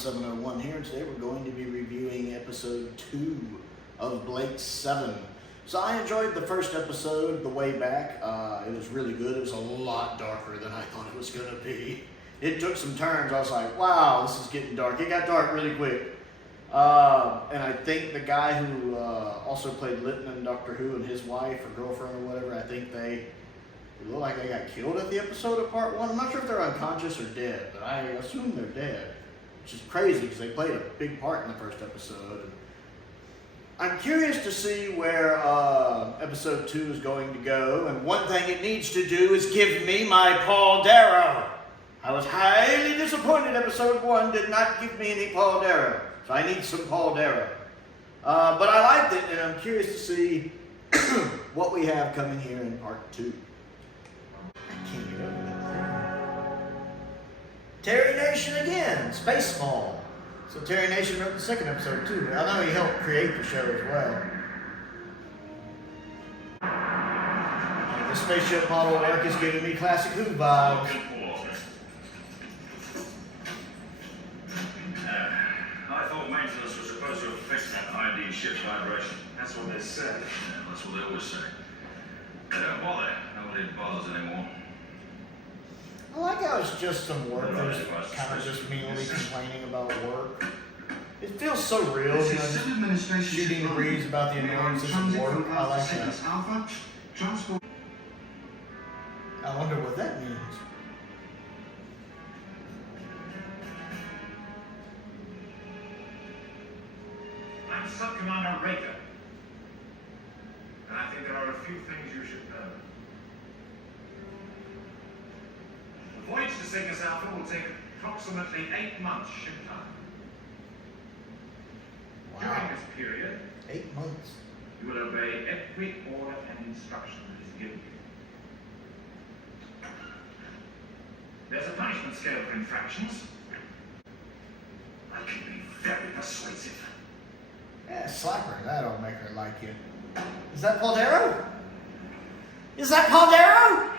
S1XE2 here, and today we're going to be reviewing episode 2 of Blake's 7. So I enjoyed the first episode the way back. It was really good. It was a lot darker than I thought it was going to be. It took some turns. I was like, wow, this is getting dark. It got dark really quick. And I think the guy who also played Litton in Doctor Who and his wife or girlfriend or whatever, I think it looked like they got killed at the episode of part 1. I'm not sure if they're unconscious or dead, but I assume they're dead, which is crazy because they played a big part in the first episode. I'm curious to see where episode 2 is going to go, and one thing it needs to do is give me my Paul Darrow. I was highly disappointed episode 1 did not give me any Paul Darrow, so I need some Paul Darrow. But I liked it, and I'm curious to see what we have coming here in part 2. I can't get over that. Terry Nation again, Space Small. So Terry Nation wrote the second episode too. I know he helped create the show as well. The spaceship model work is giving me classic Who vibes. I thought maintenance was supposed to have fixed that ID ship's vibration. That's what they said. Yeah, that's what they always say. They don't bother. Nobody bothers anymore. I like how it's just some work. They're just kind of just meanly complaining about work. It feels so real, you know, just shooting the breeze about the annoyances of work. I like that. I wonder what that means. I'm Sub-Commander Raker. And I think there are a few things you should know. The voyage to Cygnus Alpha will take approximately 8 months ship time. Wow. During this period, 8 months. you will obey every order and instruction that is given you. There's a punishment scale for infractions. I can be very persuasive. Yeah, slap her. That'll make her like you. Is that Paul Darrow? Is that Paul Darrow?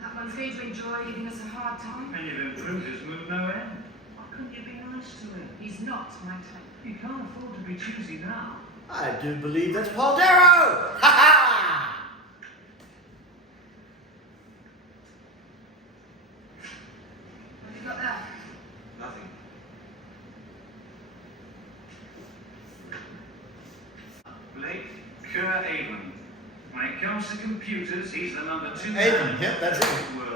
That one's going to enjoy giving us a hard time. And you've improved his mood no end. Why couldn't you be nice to him? He's not my type. You can't afford to be choosy now. I do believe that's Paul Darrow! Ha ha! What have you got there? Nothing. Blake Kerr-Avon. When it comes to computers, he's the number 2 Avon, man. yep, that's it. I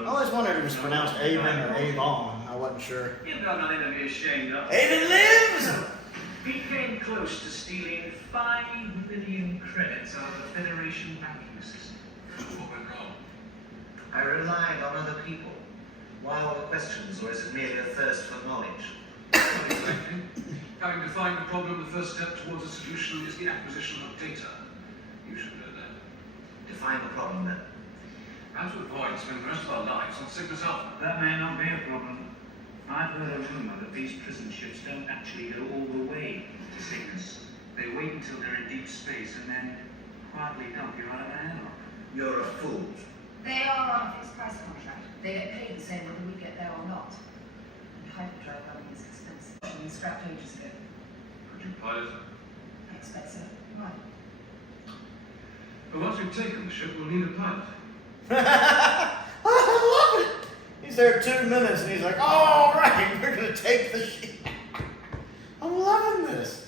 always wondered if it was pronounced Avon or Avon. I wasn't sure. You've got nothing to be ashamed of. Avon lives! He came close to stealing 5 billion credits out of the Federation banking system. What went wrong? I relied on other people. Why all the questions, or is it merely a thirst for knowledge? Exactly. Having defined the problem, the first step towards a solution is the acquisition of data. You should know that. Define the problem then. How to avoid spending the rest of our lives on Cygnus Alpha. That may not be a problem. I've heard a rumor that these prison ships don't actually go all the way to Cygnus. They wait until they're in deep space and then quietly dump you out of the airlock. You're a fool. They are on a fixed price contract. They get paid the same whether we get there or not. And hyperdrive running is expensive. We scrapped ages ago. Could you pilot? I expect so. Why? But once we've taken the ship, we'll need a pilot. I love it! He's there 2 minutes and he's like, all right, we're going to take the ship. I'm loving this.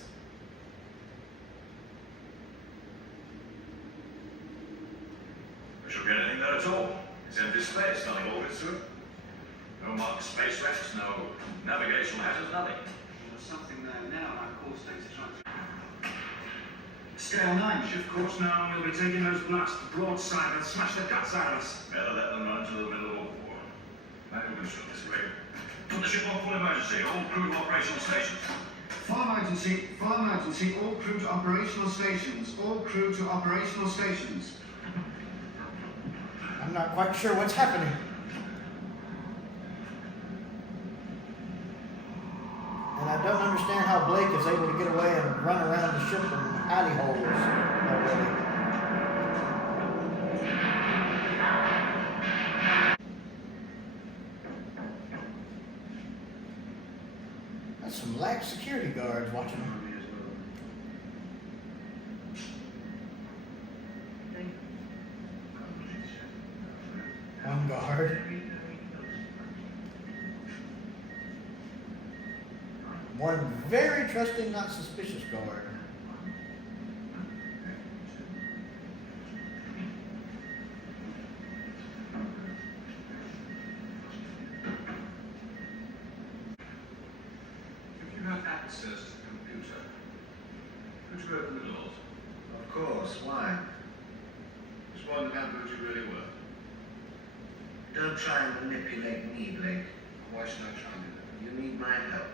We shall get anything there at all. It's empty space, nothing orbits through it. No marked space wrecks, no navigational hazards, nothing. There's something there now, our course data transfer. Scale 9, shift course now, and we'll be taking those blasts broadside and smash the guts out of us. Better let them run to the middle of a war. Maybe we should this way. Put the ship on full emergency, all crew to operational stations. Full emergency, all crew to operational stations, all crew to operational stations. I'm not quite sure what's happening. And I don't understand how Blake is able to get away and run around the ship in alley holes already. some lax security guards watching them. One guard. One very trusting, not suspicious guard. If you had access to the computer, could you open the doors? Of course, why? Just wondered how good you really were. Don't try and manipulate me, Blake. Why should I try and do that? You need my help.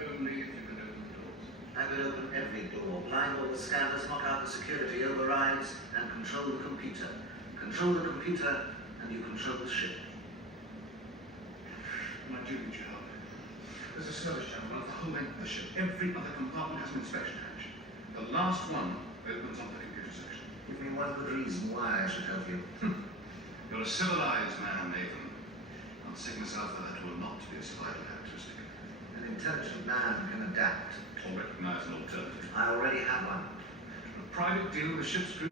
Only if you can open the doors. I could open every door, blind all the scanners, knock out the security overrides, and control the computer. Control the computer, and you control the ship. My duty, child. There's a service channel on the whole length of the ship. Every other compartment has an inspection hatch. The last one opens up the computer section. Give me one good reason why I should help you. You're a civilized man, Nathan. On Cygnus Alpha, that will not be a survival characteristic. An intelligent man can adapt. Or recognize an alternative. I already have one. A private deal with the ship's crew.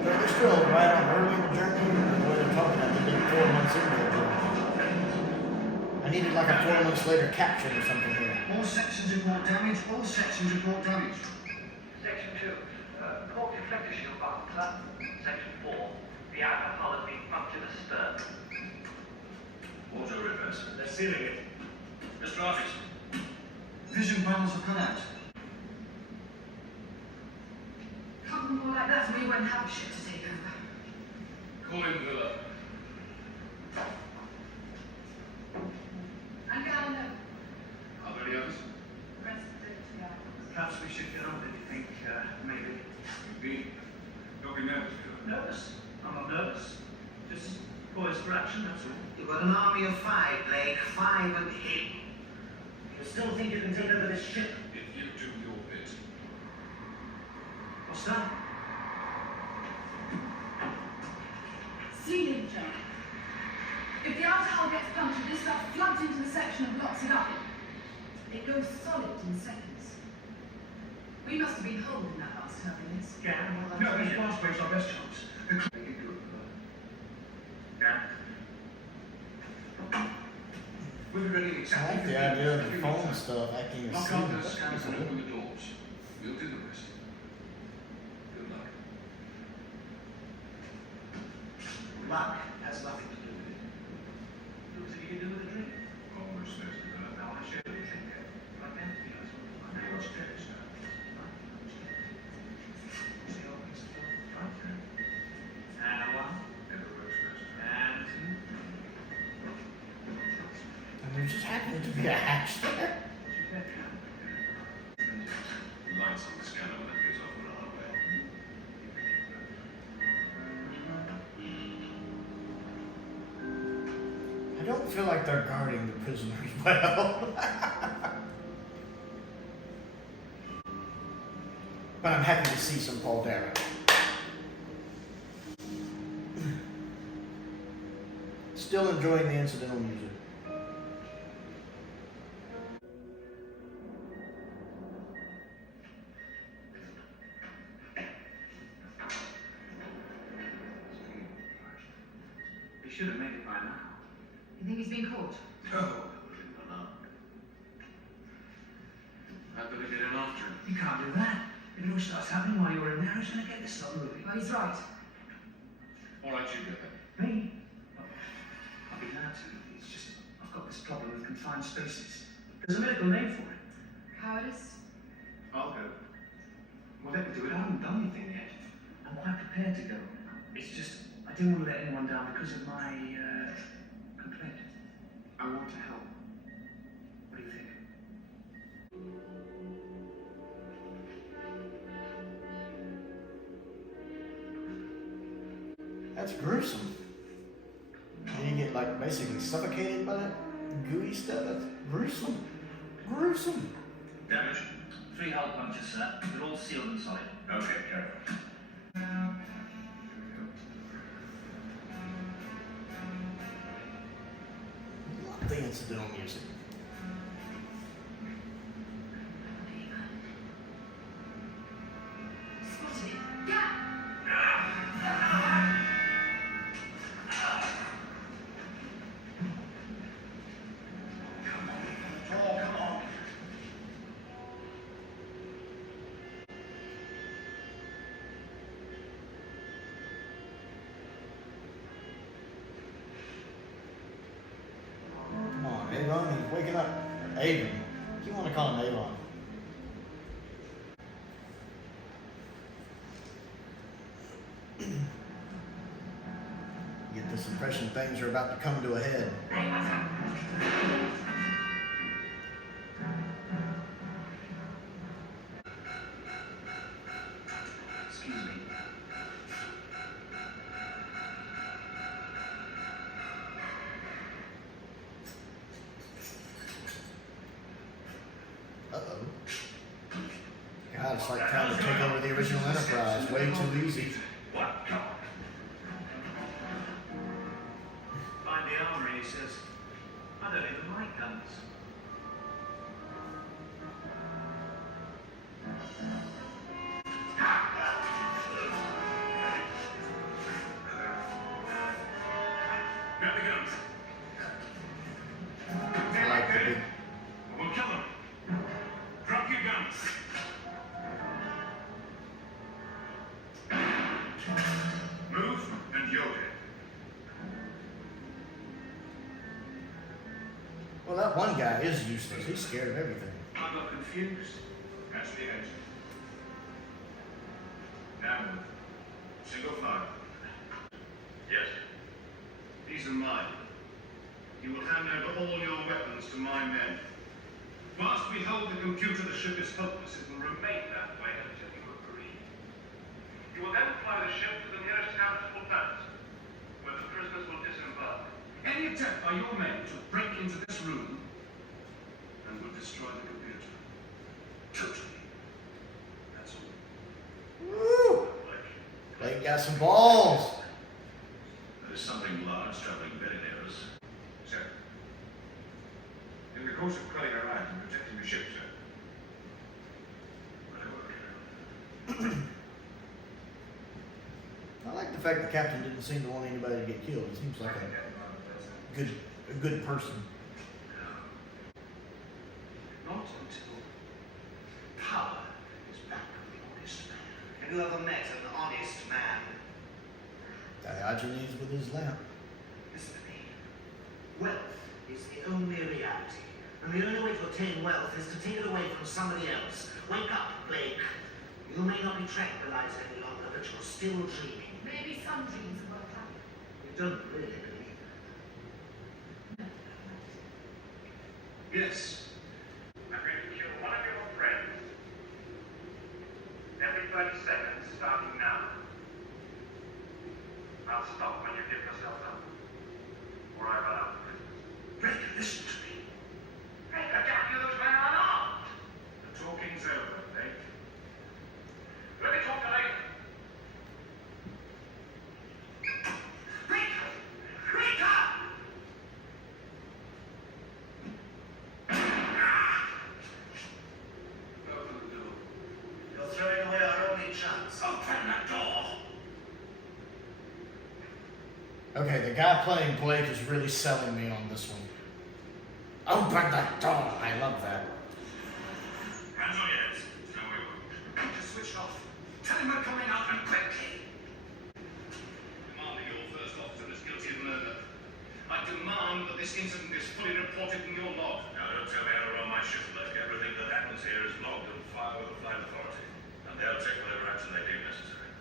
They're still right on early in the journey. What they're talking about, they've been 4 months into the journey. I needed like a 4 months later caption or something here. All sections report damage. All sections report damage. Section 2, port deflector shield buttons up. Section 4, the outer hull has been punctured astern. Auto repairs. They're sealing it. Mr. Artis. Vision panels have cut out. Couple more like that and we won't have a ship to take over. Call in Villa. And Gallo. Are there any others? Perhaps we should get on with it, you think, maybe. Don't be nervous, Villa. Nervous? I'm not nervous. Just poised for action, that's all. You've got an army of 5, Blake. 5 and him. You still think you can take over this ship? If you do your bit. What's that? Ceiling jar. If the outer hull gets punctured, this stuff floods into the section and blocks it up. It goes solid in seconds. We must have been holding that last turbulence. Yeah, well, No, this fast wave's our best chance. Make it good, Villa. Yeah. We'll be ready I exactly. like the idea of the phone stuff acting as Knock out those signals. scanners and open the doors. We'll do the rest. Good luck. Luck has nothing to do with it. Looks like you can do with a drink. Almost there, Villa. Now I share the drink. Like that? Yes. I know what's good. And one. Never works best. And two. And there just happened to be a hatch there. Lights on the scanner when it gets off and on our way. I don't feel like they're guarding the prisoners well. But I'm happy to see some Paul Darrow. Still enjoying the incidental music. He should have made it by now. You think he's been caught? No, I better get in after him. You can't do that. If it all starts happening while you're in there, who's going to get this lot moving? Well, he's right. All right, you go then. Me? Oh, I'll be glad to. It's just, I've got this problem with confined spaces. There's a medical name for it. Cowardice? I'll go. Well, let me do it. I haven't done anything yet. I'm quite prepared to go. It's just, I didn't want to let anyone down because of my, complaint. I want to help. What do you think? That's gruesome. And you get like basically suffocated by that gooey stuff. That's gruesome. Gruesome. Damage? 3 hull punctures, sir. They're all sealed and solid. Okay, careful. the incidental music. Spotted it. Yeah. Come on, Avon, he's waking up. Avon. You want to call him Avon. You get this impression things are about to come to a head. Excuse me. Uh-oh. God, it's like trying to take over the original Enterprise. Way too easy. What? Come on. Find the armory, he says. I don't even like guns. Grab the guns. I like the big... We'll kill them. Drop your guns. Move and you're dead. Well, that one guy is useless. He's scared of everything. I got confused. Match the edge. Now move. Single file. Yes. These are mine. You will hand over all your weapons to my men. Whilst we hold the computer, the ship is helpless. It will remain that way until you agree. You will then fly the ship to the nearest habitable planet, where the prisoners will disembark. Any attempt by your men to break into this room and will destroy the computer. Totally. That's all. Woo! Blake got some balls. There's something large traveling very near us. Sir. In the course of quelling our eyes and protecting the ship, sir. I like the fact the captain didn't seem to want anybody to get killed. He seems like a good person. Not until power is back with the honest man. Have you ever met an honest man? Diogenes with his lamp. Listen to me. Wealth is the only reality. And the only way to attain wealth is to take it away from somebody else. Wake up, Blake. You may not be tranquilized any longer, but you're still dreaming. Maybe some dreams are worth having. You don't really believe it. Yes. I'm going to kill one of your friends. Every 30 seconds, starting now. I'll stop when you give yourself up. Or I run out of prisoners. Blake, listen to me. Hey, I can't hear those men unarmed. The talking's over, Blake. Let me talk to later. Blake! Wake up! Open the door. You're throwing away our only chance. Open the door. Okay, the guy playing Blake is really selling me on this one. Open that door. I love that. Hands on your heads. No, we won't. Just switch off. Tell him we're coming out and quickly. Commander, your first officer is guilty of murder. I demand that this incident is fully reported in your log. Now, don't tell me how to run my ship, Blake. Everything that happens here is logged and filed with the Flight Authority. And they'll take whatever action they deem necessary.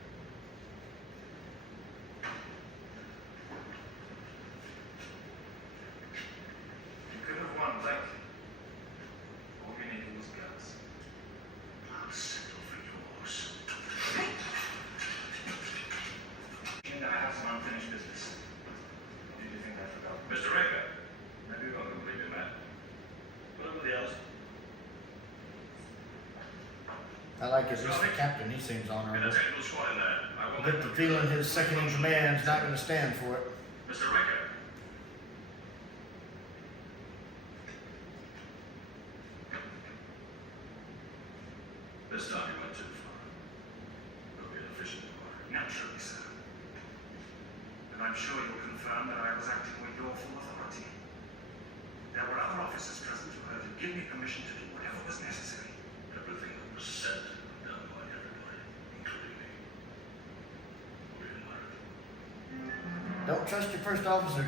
You could have won, Blake. All you needed was guts. I'll settle for yours. And I have some unfinished business. What did you think I forgot? Mr. Raker, maybe you're not completely mad. But everybody else. I like at least the captain. He seems Get a honorable. technical squad in there. I I won't get let the them feeling his second in command's not going to stand for it. Mr. Raker. This time you went too far. There'll be an official inquiry. Naturally, sir. And I'm sure you'll confirm that I was acting with your full authority. There were other officers present who heard and give me permission to do whatever was necessary. Everything that was said and done by everybody, including me. We admired it. Don't trust your first officer.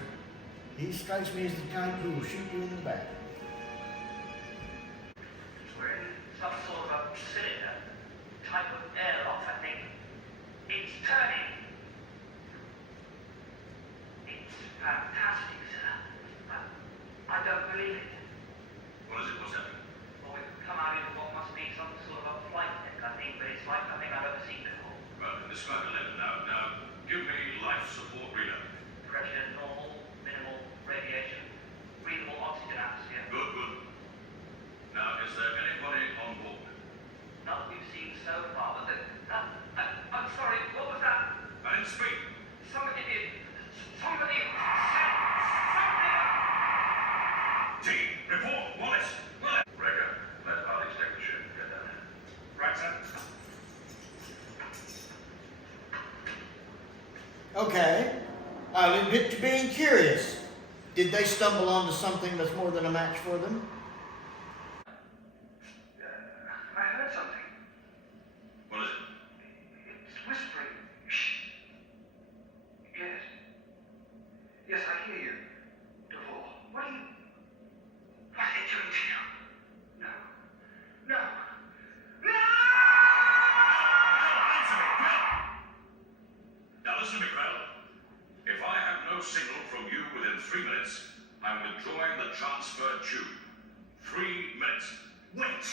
He strikes me as the type who will shoot you in the back. We're in some sort of a cylinder, type of airlock, I think. It's turning. It's fantastic, sir. I don't believe it. What is it? What's happening? Well, we've come out into what must be some sort of a flight deck, I think, but it's like nothing I've ever seen before. Well, describe the level now. Now, give me life support readout. Pressure normal, minimal radiation, breathable oxygen atmosphere. Good, good. Now, is there anybody on board? Not we've seen so far, but I'm sorry, what was that? I didn't speak. Somebody said something. Team, report. Wallace. Wallace. Wrecker, let Harley take the ship. Get down here. Right, sir? Okay. I'll admit to being curious. Did they stumble onto something that's more than a match for them? I heard something. What is it? It's whispering. Shh. Yes. Yes, I hear you. DeVore, what are you... What are they doing to you? No. No. No! Answer me, Grell! Now listen to me, Grell. If I have no signal from you within 3 minutes, I'm withdrawing the transfer tube. 3 minutes. Wait!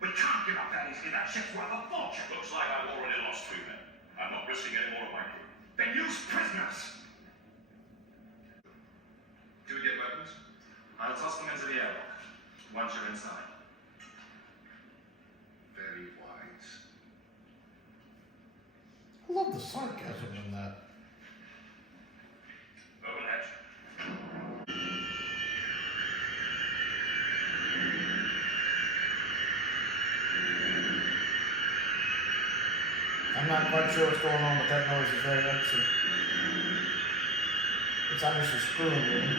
We can't give up that easily. That ship's worth a fortune. Looks like I've already lost 3 men. I'm not risking any more of my crew. Then use prisoners! Do we get weapons? I'll toss them into the airlock once you're inside. Very wise. I love the sarcasm in that. Open hatch. I'm not quite sure what's going on with that noise. It's very extra. It's obviously screwing with me.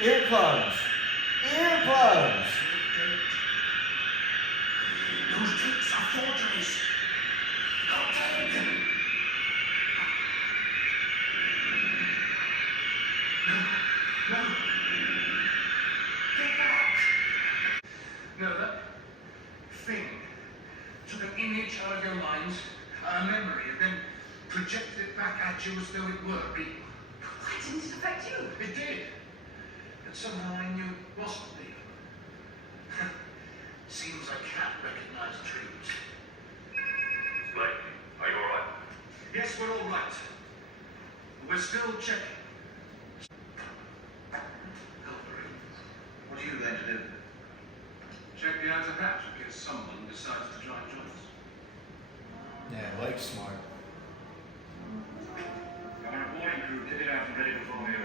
Earplugs! Earplugs! Those tapes are forgeries! No! Get back! No, that thing took an image out of your mind, a memory, and then projected it back at you as though it were real. Why didn't it affect you? It did. But somehow I knew it wasn't real. Seems I can't recognize dreams. Blake, are you all right? Yes, we're all right. We're still checking. Helpering. What are you going to do? Check the outer hatch in case someone decides to try and join us. Yeah, Blake's smart. Our boarding crew did it out and ready before you.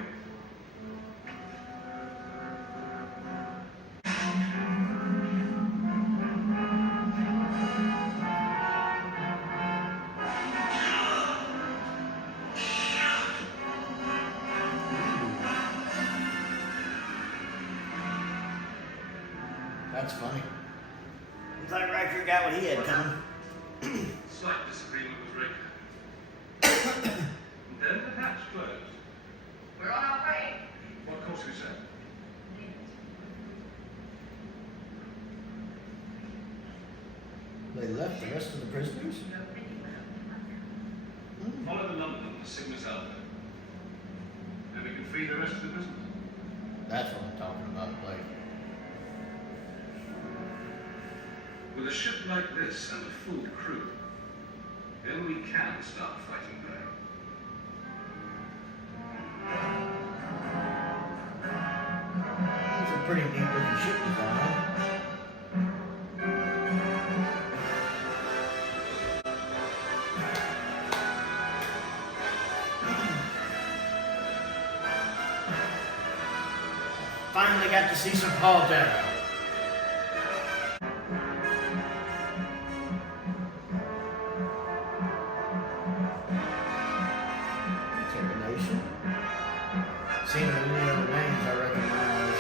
That's funny. Looks like Riker got what he had coming. Slight disagreement with Rick. Then the hatch closed. We're on our way. What course have you set? They left the rest of the prisoners? Follow the London to Cygnus Alpha. And we can free the rest of the prisoners. That's what I'm talking about, Blake. With a ship like this and a full crew, then we can start fighting back. There's a pretty neat looking ship design. Finally got to see some Paul Darrow. Termination. Seeing many other names I recognize.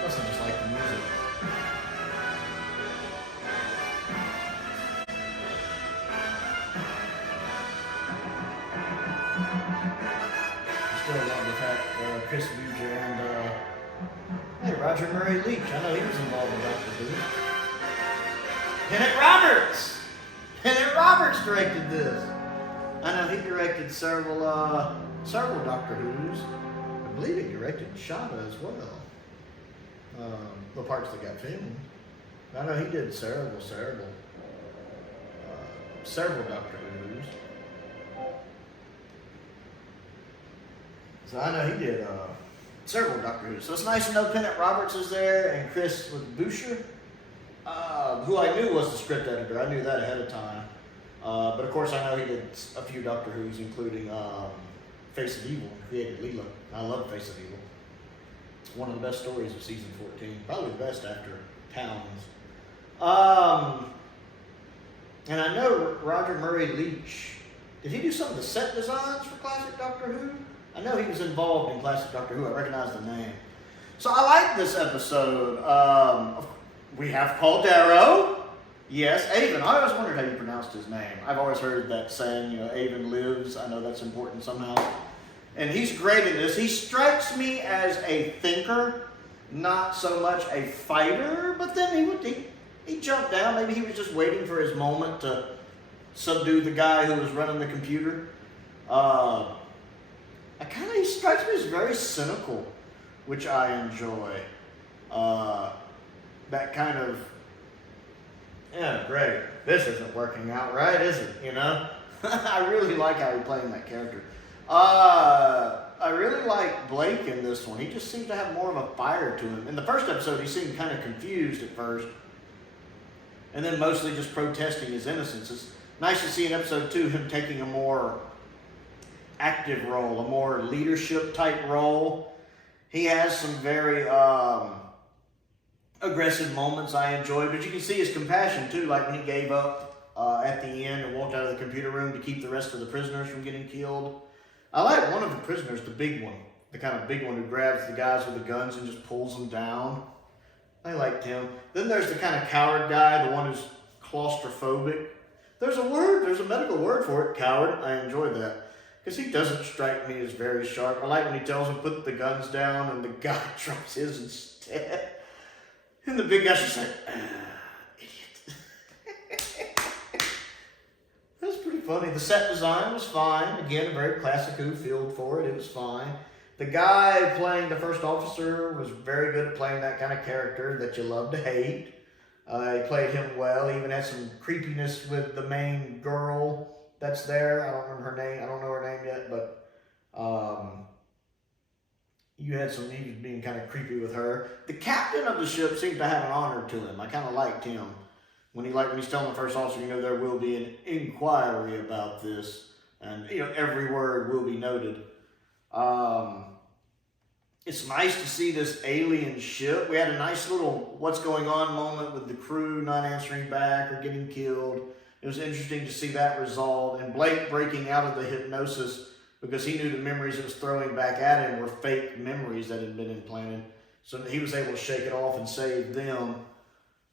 Plus, I just like the music. Still love the fact Chris Mincher and hey, Roger Murray Leach. I know he was involved in Doctor Who. Pennant Roberts! Pennant Roberts directed this. I know he directed several Doctor Who's. I believe he directed Shada as well. The parts that got filmed. I know he did several Doctor Who's. So I know he did several Doctor Who's. So it's nice to know Pennant Roberts is there and Chris Boucher, who I knew was the script editor. I knew that ahead of time. But of course I know he did a few Doctor Who's, including Face of Evil, created Leela. I love Face of Evil. It's one of the best stories of season 14. Probably the best after Towns. And I know Roger Murray Leach. Did he do some of the set designs for classic Doctor Who? I know he was involved in classic Doctor Who. I recognize the name. So I like this episode. We have Paul Darrow. Yes, Avon. I always wondered how you pronounced his name. I've always heard that saying, you know, Avon lives. I know that's important somehow. And he's great in this. He strikes me as a thinker, not so much a fighter. But then he jumped down. Maybe he was just waiting for his moment to subdue the guy who was running the computer. He strikes me as very cynical, which I enjoy. That kind of, yeah, great. This isn't working out right, is it? You know? I really like how he's playing that character. I really like Blake in this one. He just seems to have more of a fire to him. In the first episode, he seemed kind of confused at first, and then mostly just protesting his innocence. It's nice to see in episode 2 him taking a more active role, a more leadership type role. He has some very aggressive moments I enjoy, but you can see his compassion too, like when he gave up at the end and walked out of the computer room to keep the rest of the prisoners from getting killed. I like one of the prisoners, the big one, the kind of big one who grabs the guys with the guns and just pulls them down. I liked him. Then there's the kind of coward guy, the one who's claustrophobic. There's a medical word for it, coward. I enjoy that. Because he doesn't strike me as very sharp. I like when he tells him put the guns down and the guy drops his instead. And the big guy's just like, idiot. That's pretty funny. The set design was fine. Again, a very classic Who feel for it. It was fine. The guy playing the first officer was very good at playing that kind of character that you love to hate. He played him well. He even had some creepiness with the main girl that's there. I don't remember her name. I don't know her name yet, but he was being kind of creepy with her. The captain of the ship seemed to have an honor to him. I kind of liked him. When he's telling the first officer, you know, there will be an inquiry about this, and you know, every word will be noted. It's nice to see this alien ship. We had a nice little what's going on moment with the crew not answering back or getting killed. It was interesting to see that resolved, and Blake breaking out of the hypnosis because he knew the memories it was throwing back at him were fake memories that had been implanted. So he was able to shake it off and save them.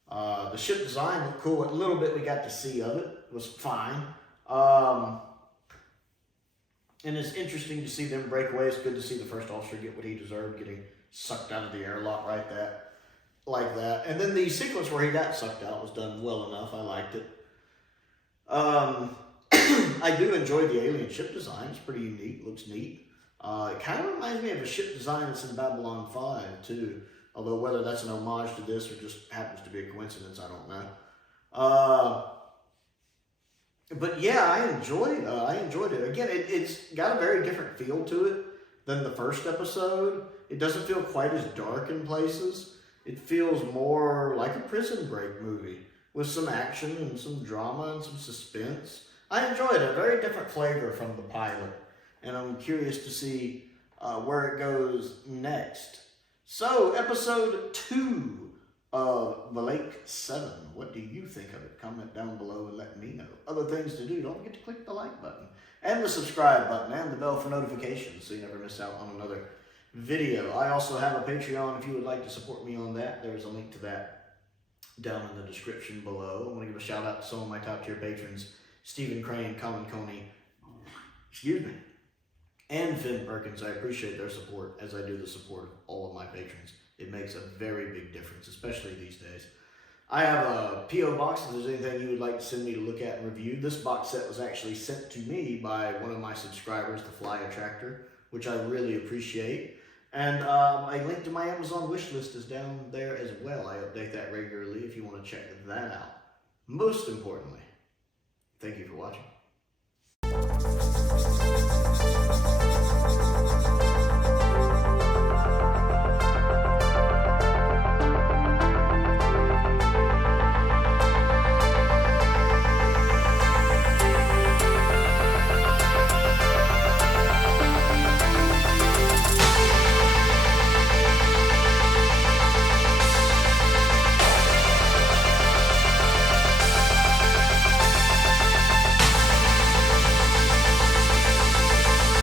The ship design looked cool. A little bit we got to see of it was fine. And it's interesting to see them break away. It's good to see the first officer get what he deserved, getting sucked out of the airlock like that. And then the sequence where he got sucked out was done well enough. I liked it. I do enjoy the alien ship design. It's pretty unique. Looks neat. It kind of reminds me of a ship design that's in Babylon 5 too. Although whether that's an homage to this or just happens to be a coincidence, I don't know. But yeah, I enjoyed it. Again, it's got a very different feel to it. than the first episode. It doesn't feel quite as dark in places. It feels more like a Prison Break movie with some action and some drama and some suspense. I enjoyed it. A very different flavor from the pilot, and I'm curious to see where it goes next. So, episode 2 of Blake 7. What do you think of it? Comment down below and let me know. Other things to do, don't forget to click the like button and the subscribe button and the bell for notifications so you never miss out on another video. I also have a Patreon if you would like to support me on that. There's a link to that down in the description below. I want to give a shout out to some of my top tier patrons, Stephen Crane, Colin Coney, and Finn Perkins. I appreciate their support as I do the support of all of my patrons. It makes a very big difference, especially these days. I have a P.O. box if there's anything you would like to send me to look at and review. This box set was actually sent to me by one of my subscribers, the Flyattractor, which I really appreciate. And a link to my Amazon wishlist is down there as well. I update that regularly if you want to check that out. Most importantly, thank you for watching.